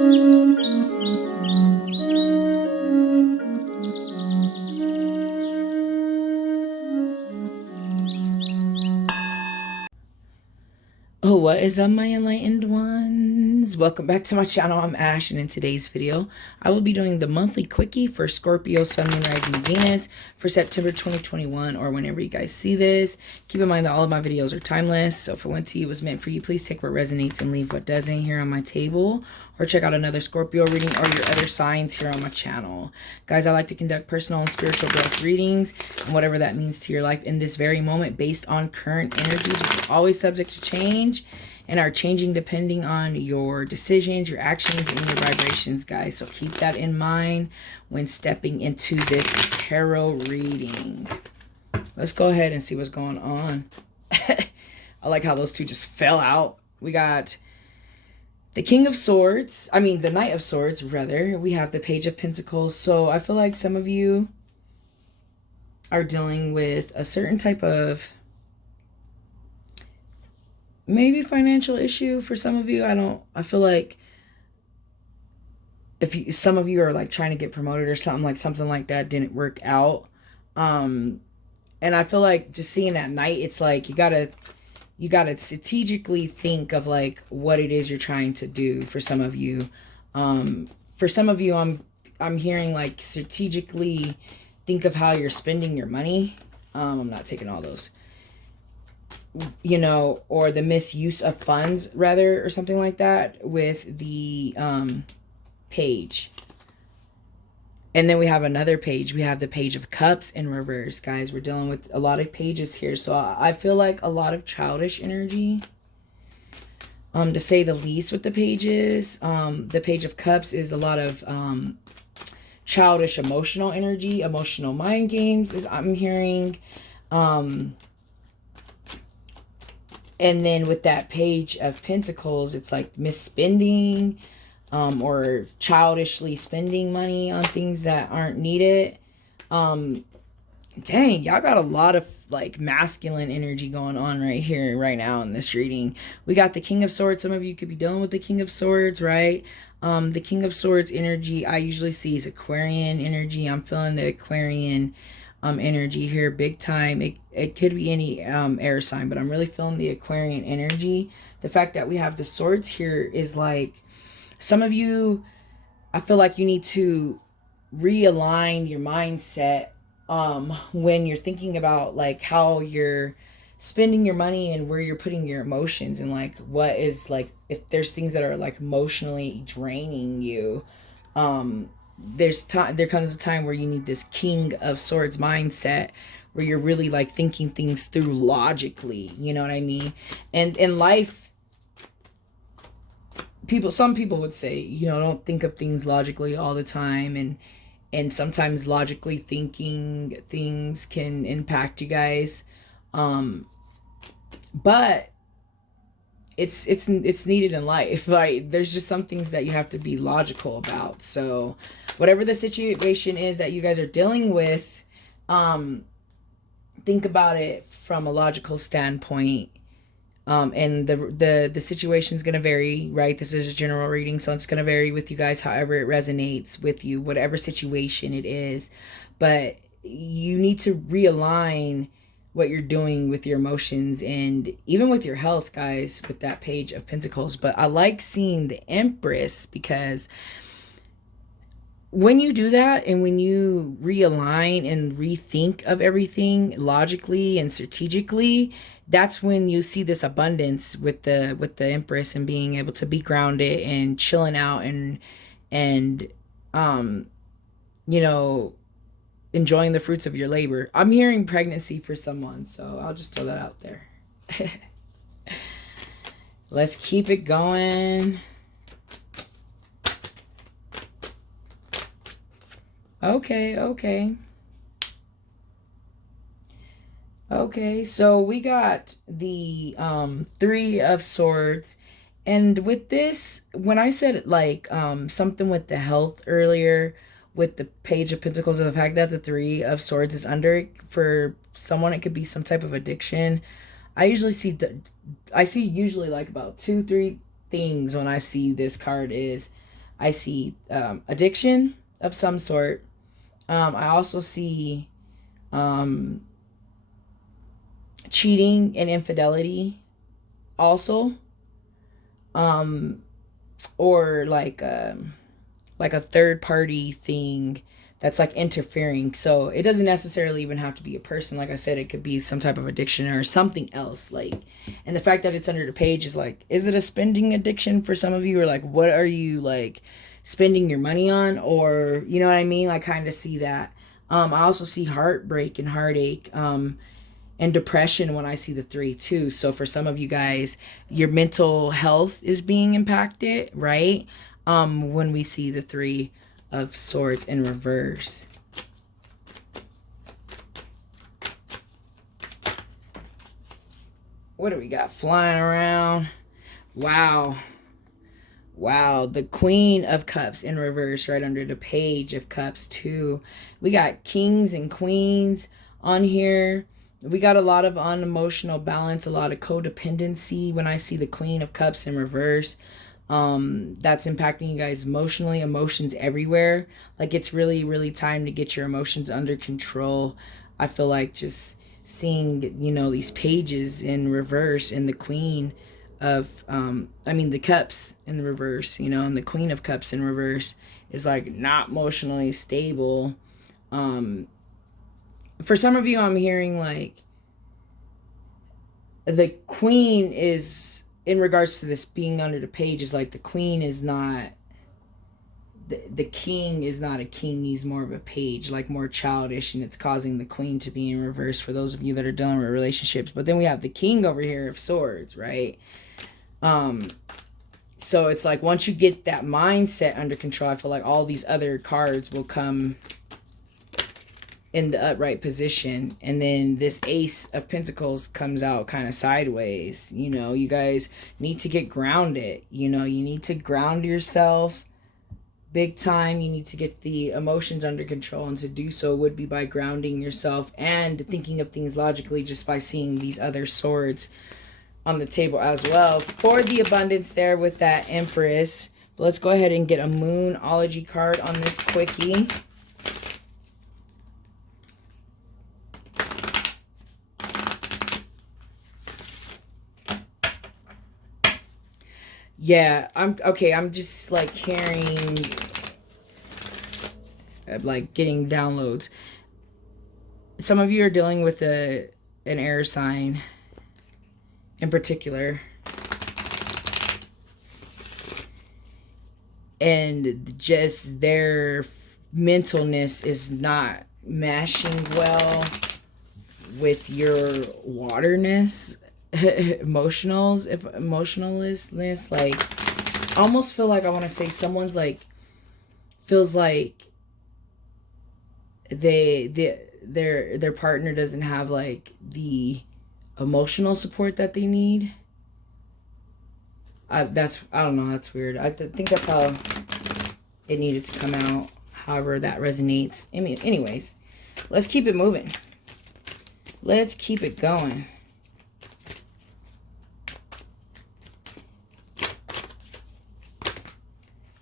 Oh, what is up, my enlightened ones? Welcome back to my channel. I'm Ash, and in today's video, I will be doing the monthly quickie for Scorpio, Sun, Moon, Rising, Venus for September 2021, or whenever you guys see this. Keep in mind that all of my videos are timeless, so if it went to you, it was meant for you. Please take what resonates and leave what doesn't here on my table, or check out another Scorpio reading or your other signs here on my channel. Guys, I like to conduct personal and spiritual growth readings, and whatever that means to your life in this very moment based on current energies, which are always subject to change and are changing depending on your decisions, your actions, and your vibrations, guys. So keep that in mind when stepping into this tarot reading. Let's go ahead and see what's going on. I like how those two just fell out. We got the King of Swords. I mean, the Knight of Swords, rather. We have the Page of Pentacles. So I feel like some of you are dealing with a certain type of maybe financial issue for some of you. I feel like some of you are like trying to get promoted or something like that didn't work out. And I feel like just seeing that Knight, it's like you gotta strategically think of like what it is you're trying to do for some of you. For some of you, I'm hearing like strategically think of how you're spending your money. I'm not taking all those, you know, or the misuse of funds rather, or something like that with the page. And then we have another page. We have the Page of Cups in reverse, guys. We're dealing with a lot of pages here. So I feel like a lot of childish energy, to say the least, with the pages. The Page of Cups is a lot of childish emotional energy, emotional mind games, as I'm hearing. And then with that Page of Pentacles, it's like misspending, or childishly spending money on things that aren't needed. Dang, y'all got a lot of like masculine energy going on right here, right now in this reading. We got the King of Swords. Some of you could be dealing with the King of Swords, right? The King of Swords energy I usually see is Aquarian energy. I'm feeling the Aquarian energy here big time. It could be any air sign, but I'm really feeling the Aquarian energy. The fact that we have the swords here is like, some of you, I feel like you need to realign your mindset when you're thinking about like how you're spending your money and where you're putting your emotions, and like what is like, if there's things that are like emotionally draining you. There comes a time where you need this King of Swords mindset where you're really like thinking things through logically, you know what I mean? And in life, some people would say, you know, don't think of things logically all the time, and sometimes logically thinking things can impact you guys. But it's needed in life. Like, there's just some things that you have to be logical about. So whatever the situation is that you guys are dealing with, think about it from a logical standpoint. And the situation is going to vary, right? This is a general reading, so it's going to vary with you guys however it resonates with you, whatever situation it is. But you need to realign what you're doing with your emotions and even with your health, guys, with that Page of Pentacles. But I like seeing the Empress, because when you do that and when you realign and rethink of everything logically and strategically, that's when you see this abundance with the Empress, and being able to be grounded and chilling out and you know, enjoying the fruits of your labor. I'm hearing pregnancy for someone, so I'll just throw that out there. Let's keep it going. Okay, so we got the Three of Swords. And with this, when I said like something with the health earlier, with the Page of Pentacles, and the fact that the Three of Swords is under it, for someone it could be some type of addiction. I see usually like about 2-3 things when I see this card is I see addiction of some sort. I also see cheating and infidelity also. Or like a third party thing that's like interfering. So it doesn't necessarily even have to be a person. Like I said, it could be some type of addiction or something else. Like, and the fact that it's under the page is like, is it a spending addiction for some of you? Or like, what are you like spending your money on? Or, you know what I mean? I kind of see that. I also see heartbreak and heartache, and depression when I see the 3 too. So for some of you guys, your mental health is being impacted, right? When we see the 3 of Swords in reverse. What do we got flying around? Wow. Wow, the Queen of Cups in reverse right under the Page of Cups too. We got kings and queens on here. We got a lot of unemotional balance, a lot of codependency when I see the Queen of Cups in reverse. That's impacting you guys emotionally, emotions everywhere. Like it's really, really time to get your emotions under control. I feel like just seeing, you know, these pages in reverse and the Queen of, the Cups in the reverse, you know, and the Queen of Cups in reverse is like not emotionally stable. For some of you, I'm hearing like the Queen is, in regards to this being under the page, is like the Queen is not, the King is not a king, he's more of a page, like more childish, and it's causing the Queen to be in reverse for those of you that are dealing with relationships. But then we have the King over here of Swords, right? So it's like once you get that mindset under control, I feel like all these other cards will come in the upright position, and then this Ace of Pentacles comes out kind of sideways. You know, you guys need to get grounded. You know, you need to ground yourself big time. You need to get the emotions under control, and to do so would be by grounding yourself and thinking of things logically, just by seeing these other swords on the table as well for the abundance there with that Empress. But let's go ahead and get a Moonology card on this quickie. Yeah, I'm just like hearing, like getting downloads. Some of you are dealing with an air sign in particular. And just their mentalness is not mashing well with your waterness. Emotionalness, like I almost feel like I want to say someone's like feels like their partner doesn't have like the emotional support that they need. I don't know, that's weird. I think that's how it needed to come out, however that resonates. I mean, anyways, let's keep it moving, let's keep it going.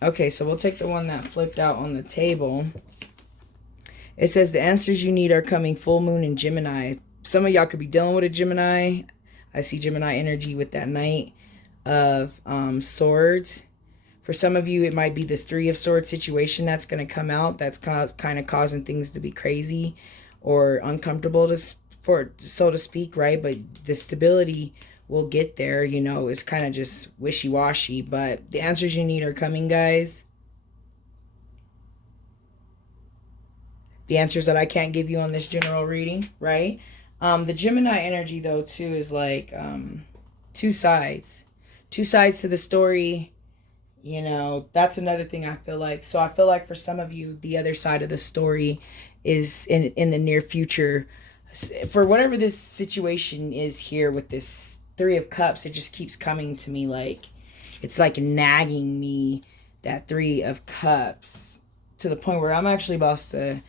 Okay, so we'll take the one that flipped out on the table. It says the answers you need are coming full moon in Gemini. Some of y'all could be dealing with a Gemini. I see Gemini energy with that Knight of Swords. For some of you, it might be this 3 of Swords situation that's going to come out. That's kind of causing things to be crazy or uncomfortable, so to speak, right? But the stability will get there, you know. It's kind of just wishy-washy, but the answers you need are coming, guys. The answers that I can't give you on this general reading, right? The Gemini energy, though, too, is like two sides to the story. You know, that's another thing I feel like. So I feel like for some of you, the other side of the story is in the near future. For whatever this situation is here with this 3 of Cups, it just keeps coming to me like it's like nagging me, that 3 of Cups, to the point where I'm actually about to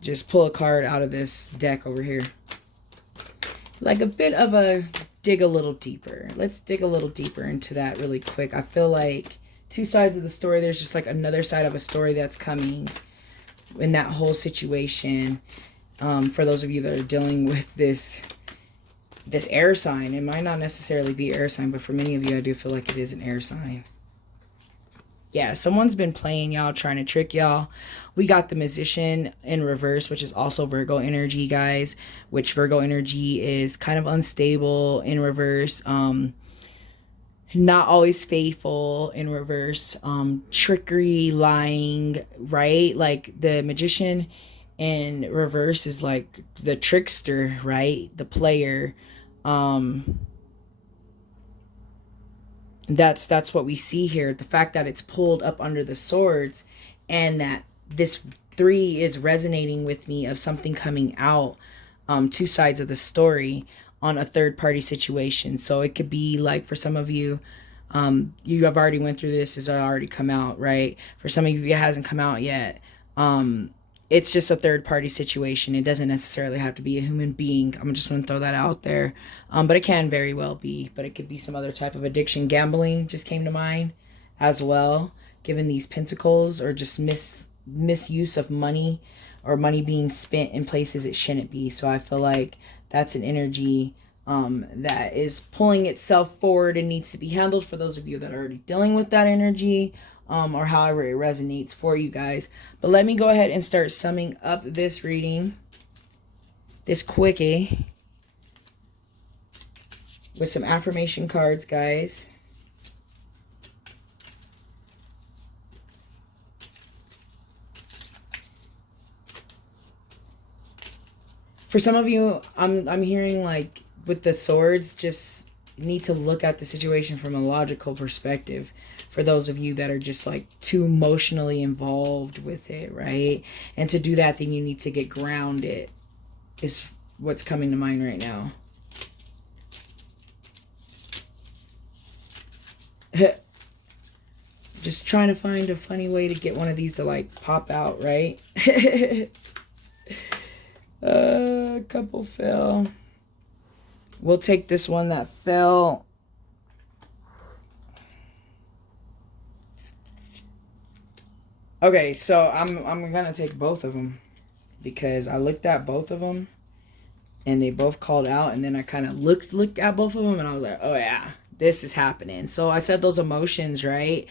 just pull a card out of this deck over here. Like a bit of dig a little deeper. Let's dig a little deeper into that really quick. I feel like two sides of the story. There's just like another side of a story that's coming in that whole situation. For those of you that are dealing with this air sign, it might not necessarily be air sign, but for many of you, I do feel like it is an air sign. Yeah, someone's been playing y'all, trying to trick y'all. We got the Magician in reverse, which is also Virgo energy, guys. Which Virgo energy is kind of unstable in reverse. Not always faithful in reverse. Trickery, lying, right? Like the Magician in reverse is like the trickster, right? The player. That's what we see here. The fact that it's pulled up under the swords, and that this 3 is resonating with me of something coming out, two sides of the story on a third party situation. So it could be like, for some of you, you have already went through this, has already come out, right? For some of you, it hasn't come out yet. It's just a third party situation. It doesn't necessarily have to be a human being. I'm just going to throw that out there. But it can very well be. But it could be some other type of addiction. Gambling just came to mind as well, given these pentacles, or just misuse of money, or money being spent in places it shouldn't be. So I feel like that's an energy that is pulling itself forward and needs to be handled for those of you that are already dealing with that energy. Or however it resonates for you guys. But let me go ahead and start summing up this reading, this quickie, with some affirmation cards, guys. For some of you, I'm hearing like with the swords, just need to look at the situation from a logical perspective. For those of you that are just like too emotionally involved with it, right? And to do that, then you need to get grounded, is what's coming to mind right now. Just trying to find a funny way to get one of these to like pop out, right? A couple fell. We'll take this one that fell. Okay, so I'm gonna take both of them, because I looked at both of them and they both called out, and then I kind of looked at both of them and I was like, oh yeah, this is happening. So I said those emotions, right?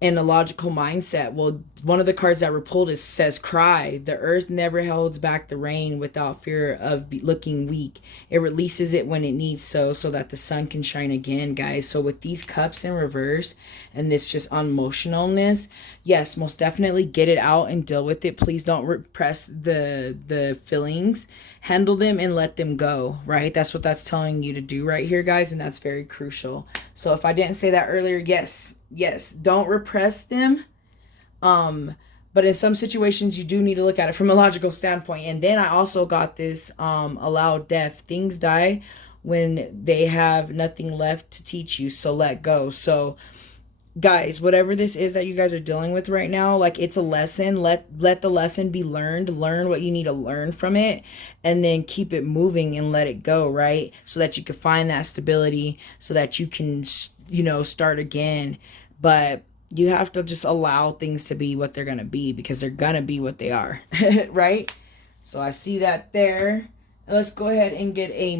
In a logical mindset. Well, one of the cards that were pulled says cry. The earth never holds back the rain without fear of looking weak. It releases it when it needs so that the sun can shine again, guys. So with these cups in reverse and this just unemotionalness, yes, most definitely get it out and deal with it. Please don't repress the feelings. Handle them and let them go, right? That's what that's telling you to do right here, guys, and that's very crucial. So if I didn't say that earlier, yes, don't repress them. But in some situations, you do need to look at it from a logical standpoint. And then I also got this, allow death. Things die when they have nothing left to teach you. So let go. So guys, whatever this is that you guys are dealing with right now, like, it's a lesson. Let the lesson be learned. Learn what you need to learn from it, and then keep it moving and let it go, right? So that you can find that stability, so that you can, start again. But you have to just allow things to be what they're going to be, because they're going to be what they are, right? So I see that there. Let's go ahead and get a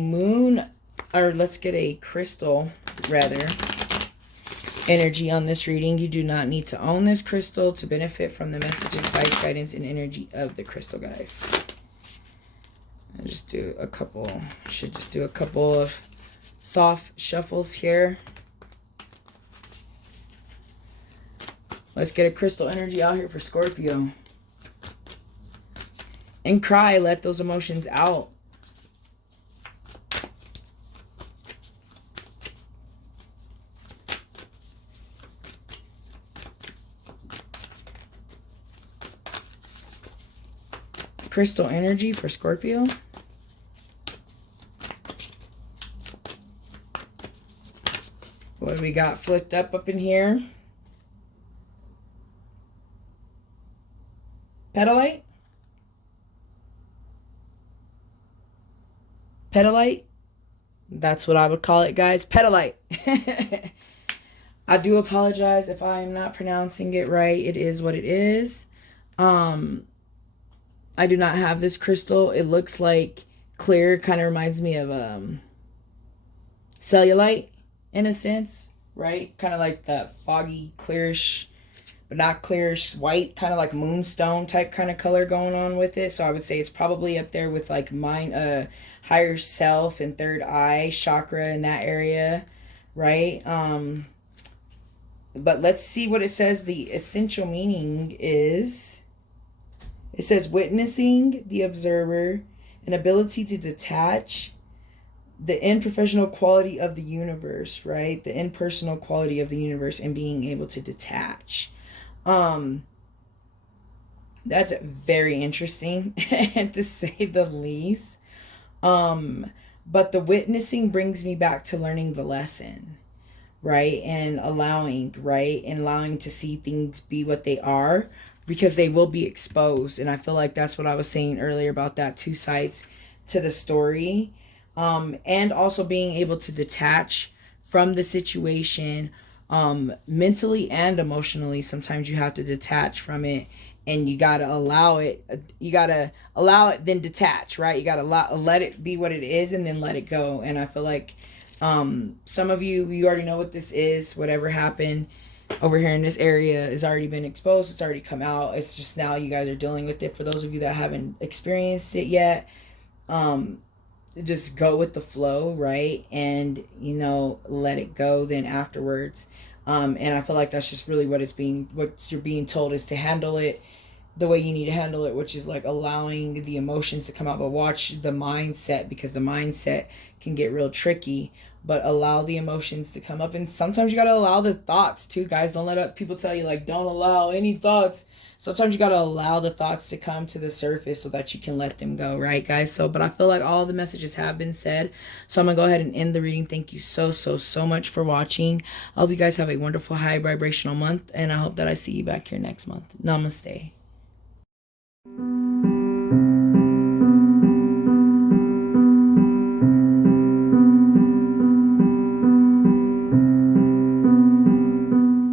let's get a crystal, rather, energy on this reading. You do not need to own this crystal to benefit from the messages, advice, guidance, and energy of the crystal, guys. I'll just do a couple of soft shuffles here. Let's get a crystal energy out here for Scorpio. And cry, let those emotions out. Crystal energy for Scorpio. What do we got flipped up in here? Petalite? Petalite? That's what I would call it, guys. Petalite. I do apologize if I am not pronouncing it right. It is what it is. I do not have this crystal. It looks like clear. Kind of reminds me of cellulite in a sense, right? Kind of like that foggy, clearish, but not clearish white, kind of like moonstone type kind of color going on with it. So I would say it's probably up there with like mine, higher self and third eye chakra in that area, right? But let's see what it says the essential meaning is. It says witnessing the observer, an ability to detach, the impersonal quality of the universe, right? The impersonal quality of the universe and being able to detach. That's very interesting to say the least. But the witnessing brings me back to learning the lesson, right? And allowing, right? And allowing to see things be what they are, because they will be exposed. And I feel like that's what I was saying earlier about that two sides to the story. And also being able to detach from the situation, mentally and emotionally. Sometimes you have to detach from it, and you got to allow it. You got to allow it, then detach, right? You got to let it be what it is and then let it go. And I feel like some of you already know what this is. Whatever happened over here in this area has already been exposed. It's already come out. It's just now you guys are dealing with it. For those of you that haven't experienced it yet, just go with the flow, right? And, let it go then afterwards. And I feel like that's just really what you're being told is to handle it the way you need to handle it, which is like allowing the emotions to come out. But watch the mindset, because the mindset can get real tricky. But allow the emotions to come up, and sometimes you gotta allow the thoughts too, guys. Don't let people tell you like don't allow any thoughts. Sometimes you gotta allow the thoughts to come to the surface so that you can let them go, right, guys? So, but I feel like all the messages have been said, so I'm gonna go ahead and end the reading. Thank you so much for watching. I hope you guys have a wonderful high vibrational month, and I hope that I see you back here next month. Namaste.